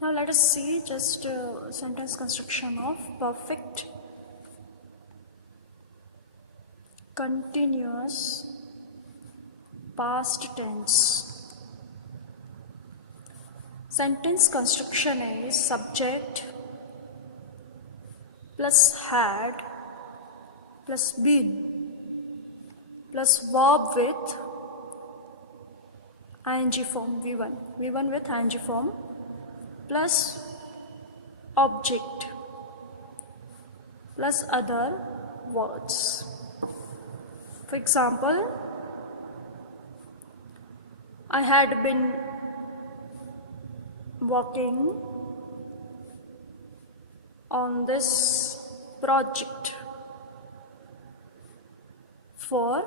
Now let us see just sentence construction of perfect continuous past tense. Sentence construction is subject plus had plus been plus verb with ing form v1 with ing form plus object plus other words. For example, I had been working on this project for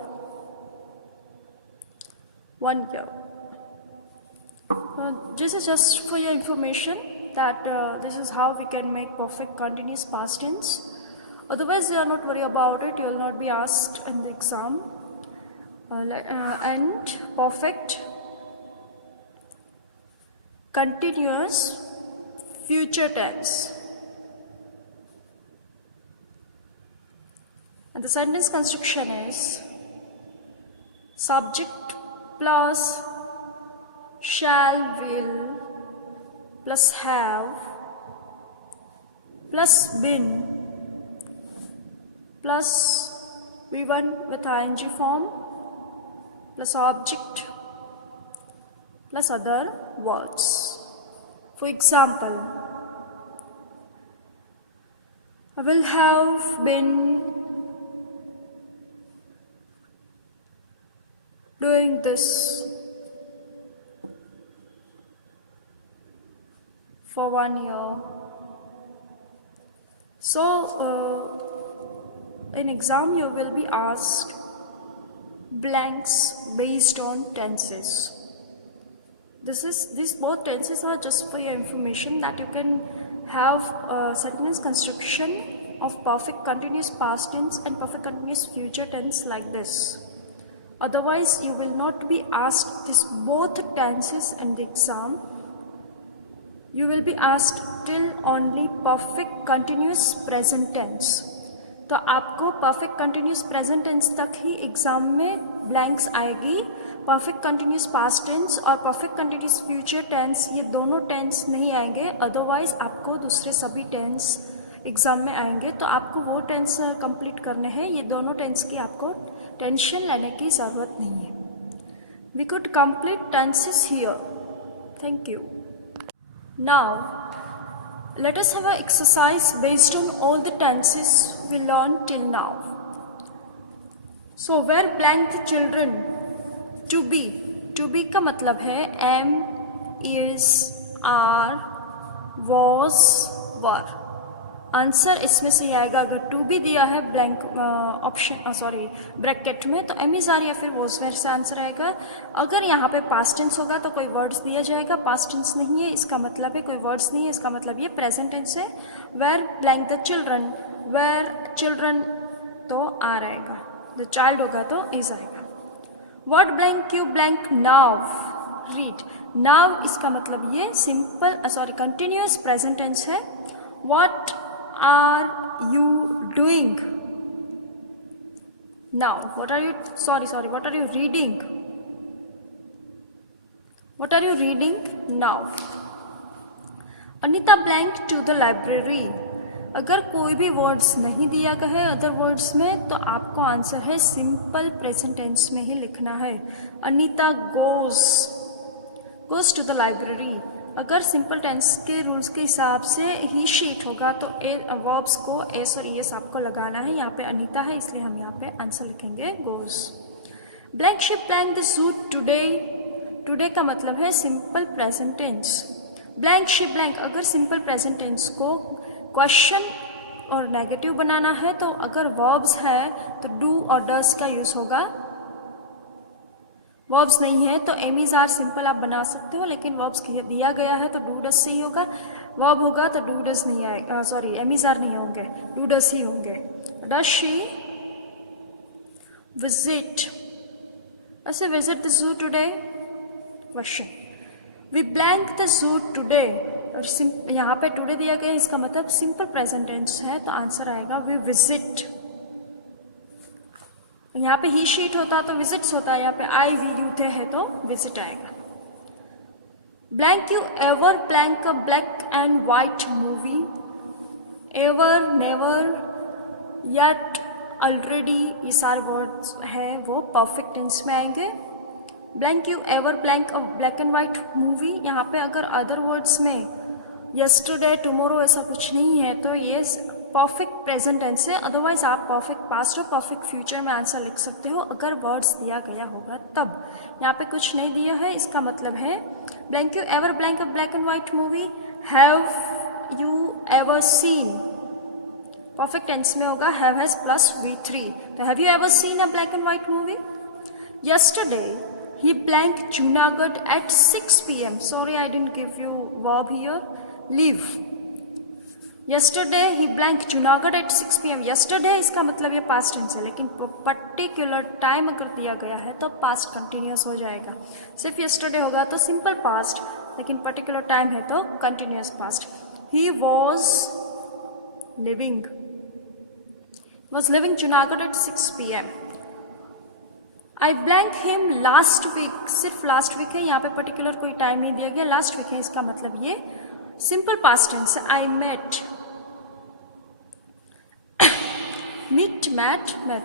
1 year. This is just for your information that this is how we can make perfect continuous past tense. Otherwise, you are not worried about it. You will not be asked in the exam. And perfect continuous future tense. And the sentence construction is subject plus shall, will plus have plus been plus v1 with ing form plus object plus other words. For example, I will have been doing this for 1 year. So, in exam you will be asked blanks based on tenses. These both tenses are just for your information that you can have a sentence construction of perfect continuous past tense and perfect continuous future tense like this. Otherwise, you will not be asked this both tenses in the exam. You will be asked till only perfect continuous present tense. तो आपको perfect continuous present tense तक ही exam में blanks आएगी. Perfect continuous past tense और perfect continuous future tense ये दोनों tense नहीं आएंगे. अदरवाइज आपको दूसरे सभी टेंस एग्जाम में आएंगे. तो आपको वो टेंस कंप्लीट करने हैं. ये दोनों टेंस की आपको टेंशन लेने की ज़रूरत नहीं है. We could complete tenses here. Thank you. Now, let us have an exercise based on all the tenses we learned till now. So, where blank the children? To be. To be का मतलब है am, is, are, was, were. Answer इसमें से ही आएगा. अगर to be दिया है blank option bracket में तो एम इज आर या फिर वॉज वेयर से आंसर आएगा. अगर यहाँ पे पास्ट टेंस होगा तो कोई वर्ड्स दिया जाएगा. पास्ट टेंस नहीं है इसका मतलब है कोई वर्ड्स नहीं है, इसका मतलब ये प्रेजेंट टेंस है. Where blank the children, where children तो आर आएगा. द चाइल्ड होगा तो इज आएगा. What blank you blank now. Read. Now इसका मतलब ये सिंपल कंटिन्यूअस प्रेजेंट टेंस है. What are you doing now? What are you what are you reading? What are you reading now? Anita blank to the library. अगर कोई भी words नहीं दिया गया है अदर वर्ड्स में तो आपको आंसर है सिंपल प्रेजेंट टेंस में ही लिखना है. Anita goes to the library. अगर सिंपल टेंस के रूल्स के हिसाब से ही शीट होगा तो वर्ब्स को एस और ईएस आपको लगाना है. यहाँ पे अनीता है इसलिए हम यहाँ पे आंसर लिखेंगे goes. Blank ship blank the zoo today. Today का मतलब है simple present tense. Blank ship blank अगर सिंपल प्रेजेंट टेंस को क्वेश्चन और नेगेटिव बनाना है तो अगर वर्ब्स है तो डू और डस का यूज होगा. वर्ब्स नहीं है तो एम इज आर सिंपल आप बना सकते हो, लेकिन वर्ब्स दिया गया है तो डू डस से ही होगा. वर्ब होगा तो डू डस नहीं आएगा, एम इज आर नहीं होंगे, डू डस ही होंगे. Does she visit. ऐसे visit the zoo today question. We blank the zoo today. और यहाँ पे टुडे दिया गया है, इसका मतलब सिंपल प्रेजेंट टेंस है, तो आंसर आएगा वी विजिट। यहाँ पे ही शीट होता तो विजिट्स होता, यहाँ पे आई वी यू थे है तो विजिट आएगा। Blank you ever blank a black and white movie, ever, never, yet, already, ये सारे वर्ड्स है वो परफेक्ट टेंस में आएंगे। Blank you ever blank a black and white movie, यहाँ पे अगर अदर वर्ड्स में यस्टरडे, टुमारो ऐसा कुछ नहीं है तो ये परफेक्ट प्रेजेंट टेंस है। अदरवाइज आप परफेक्ट पास्ट और परफेक्ट फ्यूचर में आंसर लिख सकते हो अगर वर्ड्स दिया गया होगा तब। यहाँ पे कुछ नहीं दिया है, इसका मतलब है blank you ever blank a black and white movie, have you ever seen, perfect tense में होगा हैव हैज प्लस V3, तो have you ever seen a black and white movie. Yesterday he blanked Junagadh at 6 p.m. Sorry, I didn't give you verb here. Leave. Yesterday he blanked Junagadh at 6 p.m. Yesterday इसका मतलब ये past tense है, लेकिन particular time अगर दिया गया है तो पास्ट कंटिन्यूस हो जाएगा। सिर्फ yesterday होगा तो सिंपल पास्ट, लेकिन पर्टिकुलर टाइम है तो continuous past. He was living Junagadh at 6 p.m. I blank him last week, सिर्फ लास्ट वीक है, यहाँ पे पर्टिकुलर कोई टाइम नहीं दिया गया, लास्ट वीक है, इसका मतलब ये सिंपल पास्ट टेंस है। I met,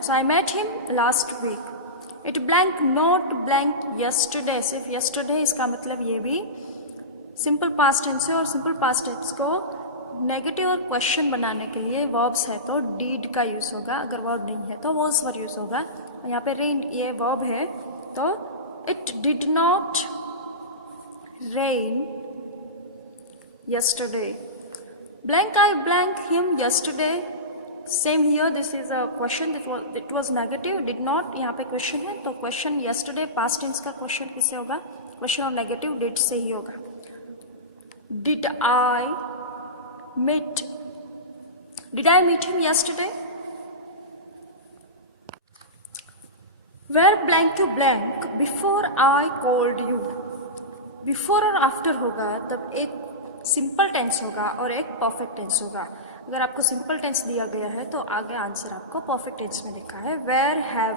so I met him last week. It blank not blank yesterday, सिर्फ यस्टरडे, इसका मतलब ये भी सिंपल पास्ट टेंस है। और सिंपल पास्ट टेंस को नेगेटिव और क्वेश्चन बनाने के लिए वर्ब्स है तो डीड का यूज होगा, अगर वर्ब नहीं है तो वॉज पर यूज होगा। यहाँ पे रेन ये वर्ब है तो it did not rain yesterday. Blank I blank him yesterday, same here, this is a question, it was negative, did not यहाँ पे क्वेश्चन है तो क्वेश्चन यस्टरडे पास्ट टेंस का क्वेश्चन किससे होगा, क्वेश्चन और नेगेटिव डिड से ही होगा। Did I meet him yesterday. Where blank to blank before I called you, before और आफ्टर होगा तब एक सिंपल टेंस होगा और एक परफेक्ट टेंस होगा। अगर आपको सिंपल टेंस दिया गया है तो आगे आंसर आपको परफेक्ट टेंस में लिखा है। Where have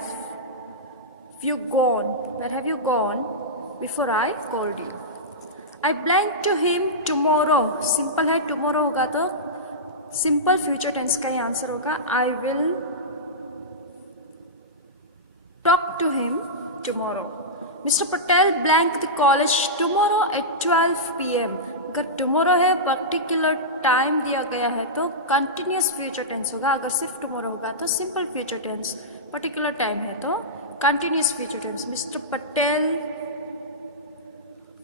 you gone before I called you. I blank to him tomorrow, simple है, टुमारो होगा तो सिंपल फ्यूचर टेंस का ही आंसर होगा। I will talk to him tomorrow. Mr. Patel blank the college tomorrow at 12 p.m. अगर tomorrow है, particular time दिया गया है तो कंटिन्यूस फ्यूचर टेंस होगा। अगर सिर्फ tomorrow होगा तो simple future tense, particular time है तो continuous future tense. Mister Patel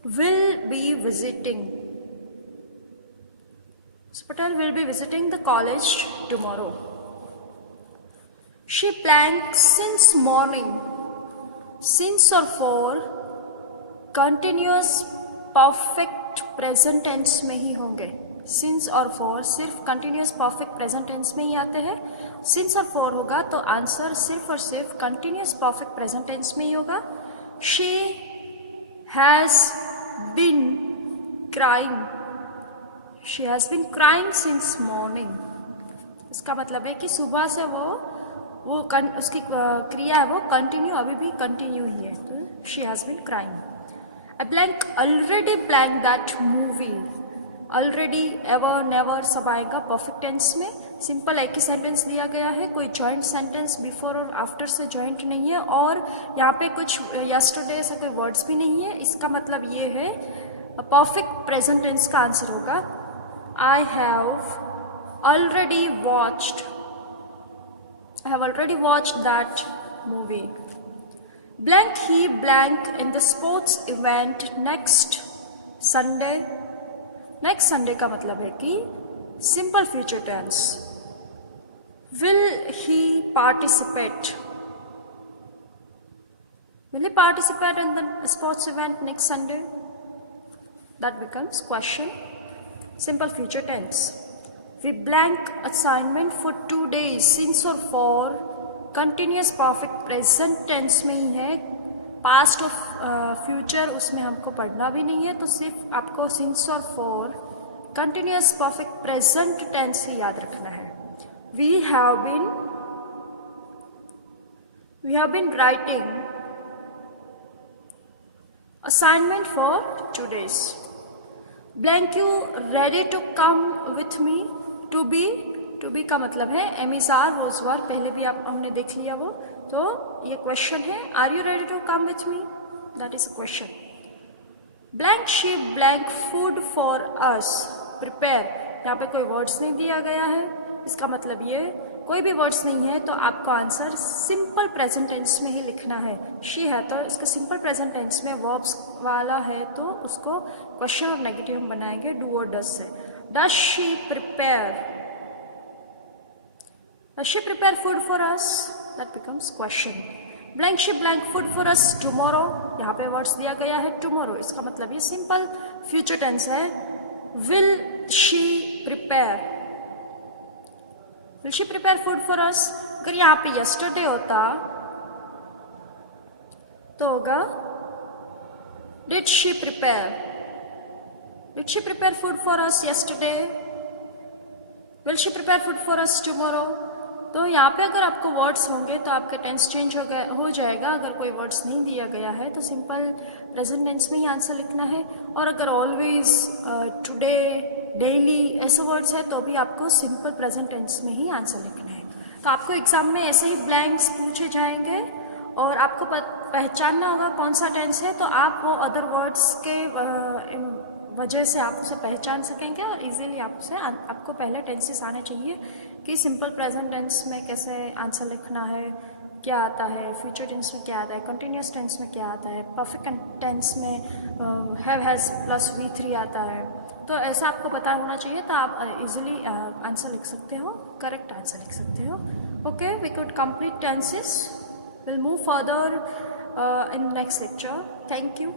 will be visiting, Mr. Patel will be visiting the college tomorrow. She blanked since morning, since और for continuous perfect present tense में ही होंगे। since और for सिर्फ continuous perfect present tense में ही आते हैं। since और for होगा तो आंसर सिर्फ और सिर्फ continuous perfect present tense में ही होगा। she has been crying, she has been crying since morning। इसका मतलब है कि सुबह से वो उसकी क्रिया है वो कंटिन्यू, अभी भी कंटिन्यू ही है, तो she has been crying. I blank already blank that movie, already, ever, never सब आएगा परफेक्ट टेंस में। सिंपल एक ही सेंटेंस दिया गया है, कोई जॉइंट सेंटेंस बिफोर और आफ्टर से जॉइंट नहीं है, और यहाँ पे कुछ यस्टरडे ऐसा कोई वर्ड्स भी नहीं है। इसका मतलब ये है परफेक्ट प्रेजेंट टेंस का आंसर होगा I have already watched that movie. Blank he blank in the sports event next Sunday. Next Sunday का मतलब है कि simple future tense. Will he participate? Will he participate in the sports event next Sunday? That becomes question. Simple future tense. We blank assignment for 2 days, since और for continuous perfect present tense में ही है। past और future उसमें हमको पढ़ना भी नहीं है, तो सिर्फ आपको since और for continuous perfect present tense ही याद रखना है. We have been writing assignment for 2 days. Blank you ready to come with me? To be का मतलब है एमिसार रोजवार, पहले भी हमने देख लिया वो. तो ये क्वेश्चन है, are you ready to come with me, that is a question. Blank sheep blank food for us, prepare, यहाँ पे कोई वर्ड्स नहीं दिया गया है, इसका मतलब ये कोई भी वर्ड्स नहीं है तो आपको आंसर सिंपल प्रेजेंट टेंस में ही लिखना है. शी है तो इसका सिंपल प्रेजेंट टेंस में वर्ब्स वाला है तो उसको क्वेश्चन और नेगेटिव हम बनाएंगे डू और डज से. Does she prepare food for us, that becomes question. Blank she blank food for us tomorrow, यहाँ पे वर्ड्स दिया गया है टुमारो, इसका मतलब ये सिंपल फ्यूचर टेंस है. Will she prepare food for अस, अगर यहाँ पे यस्टरडे होता तो होगा did she prepare food for us yesterday, will she prepare food for us tomorrow. तो यहाँ पे अगर आपको वर्ड्स होंगे तो आपका टेंस चेंज हो जाएगा. अगर कोई वर्ड्स नहीं दिया गया है तो सिंपल प्रेजेंट टेंस में ही आंसर लिखना है. और अगर ऑलवेज, टुडे, डेली ऐसे वर्ड्स है तो भी आपको सिंपल प्रेजेंट टेंस में ही आंसर लिखना है. तो आपको एग्जाम में ऐसे ही ब्लैंक्स पूछे जाएंगे और आपको पहचानना होगा कौन सा टेंस है, तो आप वो अदर वर्ड्स के वजह से आप उसे पहचान सकेंगे और इजीली आपको पहले टेंसेस आने चाहिए कि सिंपल प्रेजेंट टेंस में कैसे आंसर लिखना है, क्या आता है, फ्यूचर टेंस में क्या आता है, कंटिन्यूअस टेंस में क्या आता है, परफेक्ट टेंस में हैव हैज़ प्लस V3 आता है. तो ऐसा आपको पता होना चाहिए तो आप इजीली आंसर लिख सकते हो, करेक्ट आंसर लिख सकते हो. Okay, we could complete tenses. Will move further in next lecture. Thank you.